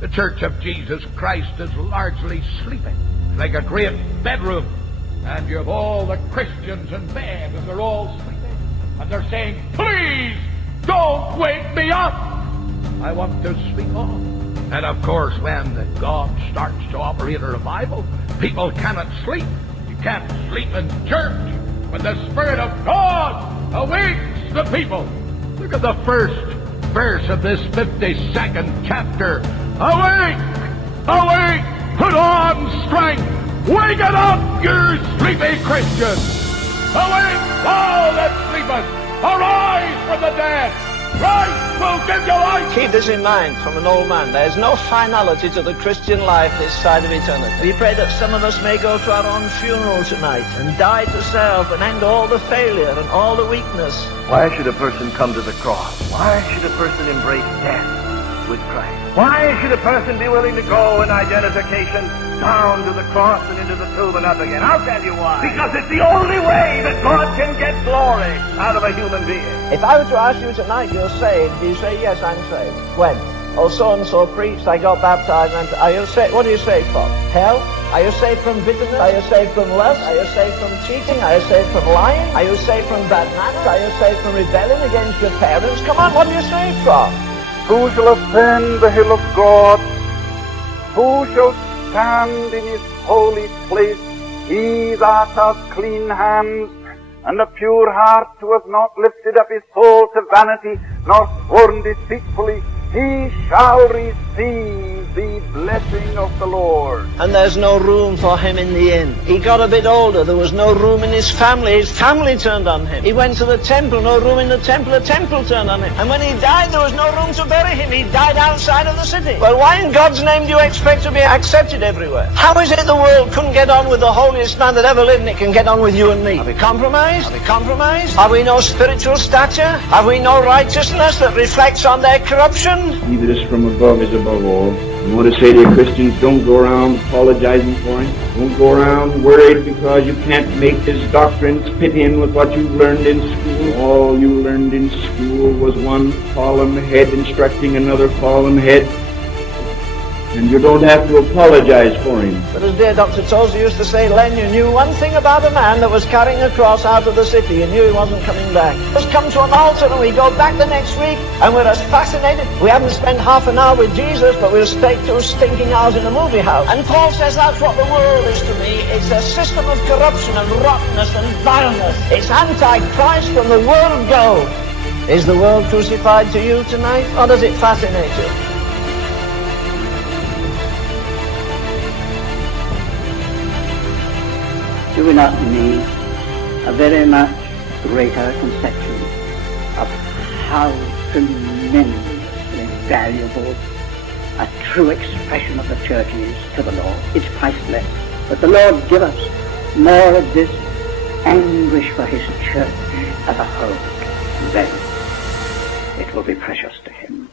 The Church of Jesus Christ is largely sleeping. It's like a great bedroom, and you have all the Christians in bed, and they're all sleeping. And they're saying, please, don't wake me up. I want to sleep on. And of course, when God starts to operate a revival, people cannot sleep. You can't sleep in church when the Spirit of God awakes the people. Look at the first verse of this 52nd chapter. Awake! Awake! Put on strength! Wake it up, you sleepy Christians! Awake, thou that sleepest! Arise from the dead! Christ will give you life! Keep this in mind from an old man. There is no finality to the Christian life this side of eternity. We pray that some of us may go to our own funeral tonight and die to self and end all the failure and all the weakness. Why should a person come to the cross? Why should a person embrace death with Christ? Why should a person be willing to go in identification down to the cross and into the tomb and up again? I'll tell you why. Because it's the only way that God can get glory out of a human being. If I were to ask you tonight, you're saved, do you say, yes, I'm saved? When? Oh, so-and-so preached, I got baptized, and are you saved? What are you saved from? Hell? Are you saved from bitterness? Are you saved from lust? Are you saved from cheating? Are you saved from lying? Are you saved from bad manners? Are you saved from rebelling against your parents? Come on, what are you saved from? Who shall ascend the hill of God? Who shall stand in his holy place? He that hath clean hands and a pure heart, who hath not lifted up his soul to vanity, nor sworn deceitfully, he shall receive the blessing of the Lord. And there's no room for him in the inn. He got a bit older, there was no room in his family. His family turned on him. He went to the temple, no room in the temple turned on him. And when he died, there was no room to bury him. He died outside of the city. Well, why in God's name do you expect to be accepted everywhere? How is it the world couldn't get on with the holiest man that ever lived, and it can get on with you and me? Have we compromised? Have we compromised? Have we no spiritual stature? Have we no righteousness that reflects on their corruption? He that is from above is above all. I want to say to Christians, don't go around apologizing for him. Don't go around worried because you can't make his doctrines fit in with what you've learned in school. All you learned in school was one fallen head instructing another fallen head. And you don't have to apologize for him. But as dear Dr. Tozer used to say, Len, you knew one thing about a man that was carrying a cross out of the city. You knew he wasn't coming back. Let's come to an altar and we go back the next week and we're as fascinated. We haven't spent half an hour with Jesus, but we'll stay 2 stinking hours in a movie house. And Paul says that's what the world is to me. It's a system of corruption and rottenness and vileness. It's anti-Christ from the world go. Is the world crucified to you tonight, or does it fascinate you? Do we not need a very much greater conception of how tremendously valuable a true expression of the church is to the Lord? It's priceless. But the Lord give us more of this anguish for his church as a whole. Then it will be precious to him.